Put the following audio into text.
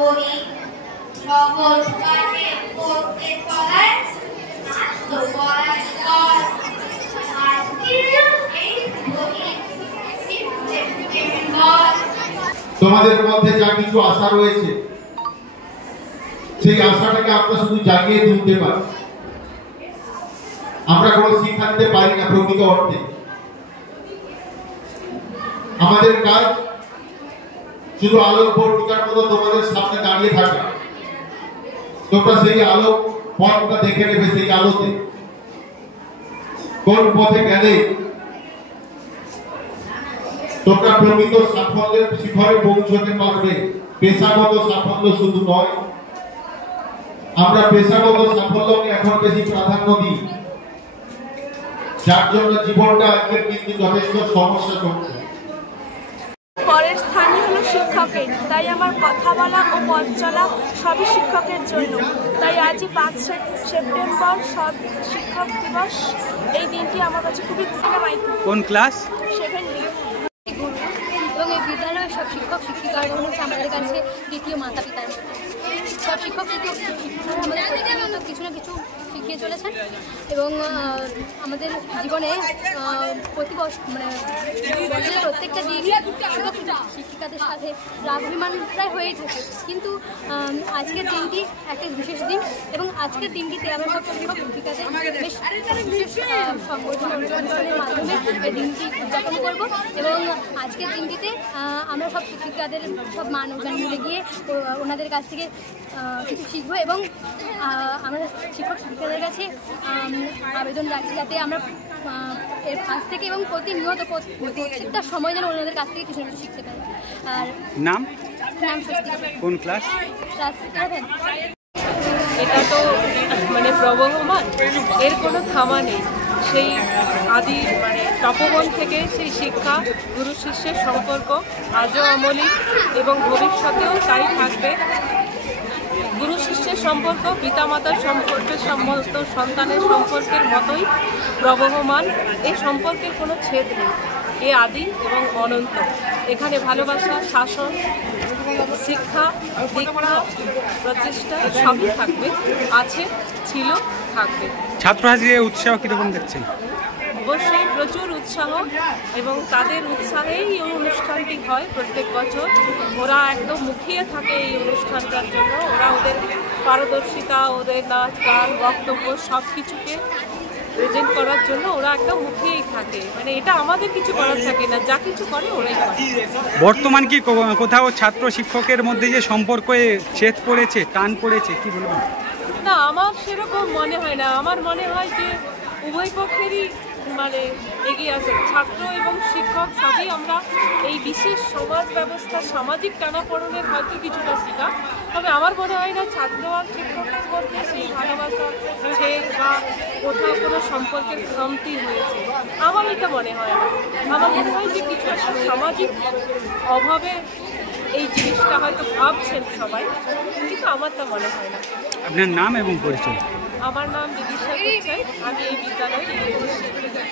করি সকল কাজে করতে চলায় নাস্ত করার পর তোমাদের মধ্যে যা কিছু আশা রয়েছে সেই আশাটাকে আমরা শুধু জাগিয়ে তুলতে পারি। আমরা কোনো শিক্ষা দিতে পারি না প্রকৃত অর্থে। আমাদের কাজ শুধু আলোর পত্রিকার মতো তোমাদের সামনে দাঁড়িয়ে থাকা। তোমরা সেই আলো পথটা দেখে নেবে, সেই আলোতে কোন পথে গেলে তোমরা প্রকৃত সাফল্যের শিখরে পৌঁছতে পারবে। পেশাগত সাফল্য শুধু নয়, আমরা পেশাগত সাফল্যকে এখন বেশি প্রাধান্য দিই, যার জন্য জীবনটা আজকে কিন্তু যথেষ্ট সমস্যা চলছে। পরের স্থানই হলো শিক্ষকের, তাই আমার কথা বলা ও পথ চলা সবই শিক্ষকের জন্য। তাই আজই 5 সেপ্টেম্বর সব শিক্ষক দিবস। এই দিনটি আমার কাছে খুবই গুরুত্বপূর্ণ। কোন ক্লাস? 7 এবং এই বিদ্যালয়ের সব শিক্ষক শিক্ষিকারা হচ্ছে আমাদের কাছে দ্বিতীয় মাতা পিতার। সব শিক্ষক শিক্ষিকারা আমাদের প্রতিনিয়ত কিছু না কিছু শিখিয়ে চলেছেন এবং আমাদের জীবনে প্রতি বছরের প্রত্যেকটা দিন শিক্ষক শিক্ষিকাদের সাথে রাগ অভিমান প্রায় হয়েই থাকে, কিন্তু আজকের দিনটি একটা বিশেষ দিন এবং আজকের দিনটিতে আমরা সব শিক্ষক শিক্ষিকাদের বেশ সংগঠন অনুষ্ঠানের মাধ্যমে এই দিনটি উদযাপন করব এবং আজকের দিনটিতে আমরা সব শিক্ষিকাদের সব মান অভিমান ভুলে গিয়ে ওনাদের কাছ থেকে কিছু শিখবো এবং আমরা শিক্ষক শিক্ষিকাদের কাছে আবেদন রাখছি যাতে আমরা এর কাছ থেকে এবং প্রতিনিয়ত প্রত্যেকটা সময় যেন ওনাদের কাছ থেকে কিছু না কিছু শিখতে পারি। আর নাম স্বস্তিকা। কোন ক্লাস? ক্লাস 7। এটা তো মানে প্রবহমান, এর কোনো থামা নেই। সেই আদি মানে তপবন থেকে সেই শিক্ষা গুরু শিষ্যের সম্পর্ক আজও অমলিক এবং ভবিষ্যতেও তাই থাকবে। গুরু শিষ্যের সম্পর্ক পিতামাতার সম্পর্কের সমস্ত সন্তানের সম্পর্কের মতোই প্রবহমান। এই সম্পর্কের কোনো ছেদ নেই, এ আদি এবং অনন্ত। এখানে ভালোবাসা, শাসন, শিক্ষা, দীক্ষা, প্রচেষ্টা সবই থাকবে, আছে, ছিল, থাকবে। ছাত্রছাত্রীদের উৎসাহ কীরকম দেখছেন? অবশ্যই প্রচুর উৎসাহ এবং তাদের উৎসাহেই এই অনুষ্ঠানটি হয় প্রত্যেক বছর। ওরা একদম মুখিয়ে থাকে এই অনুষ্ঠানটার জন্য। ওরা ওদের পারদর্শিতা, ওদের নাচ গান বক্তব্য সব কিছুকে প্রেজেন্ট করার জন্য ওরা একদম মুখিয়েই থাকে। মানে এটা আমাদের কিছু করার থাকে না, যা কিছু করে ওরাই করে। বর্তমান কি কোথাও ছাত্র শিক্ষকের মধ্যে যে সম্পর্কে ছেদ পড়েছে, টান পড়েছে, কি বলবেন? না, আমার সেরকম মনে হয় না। আমার মনে হয় যে উভয় পক্ষেরই মানে এগিয়ে আছে। ছাত্র এবং শিক্ষক সবই আমরা এই বিশেষ সমাজ ব্যবস্থা সামাজিক টানাপোড়েনের হয়তো কিছুটা শিখা, তবে আমার মনে হয় না ছাত্র আর শিক্ষকের মধ্যে সেই ভালোবাসা ছেদ বা কোথাও কোনো সম্পর্কের কমতি হয়েছে, আমার এটা মনে হয় না। আমার মনে হয় যে কিছু একটা সামাজিক অভাবে এই জিনিসটা হয়তো ভাবছেন সবাই, কিন্তু আমার তা মনে হয় না। আপনার নাম এবং পরিচয়? আমার নাম বিদিশা গোসাই, আমি এই বিদ্যালয়ের ইংরেজি শিক্ষিকা।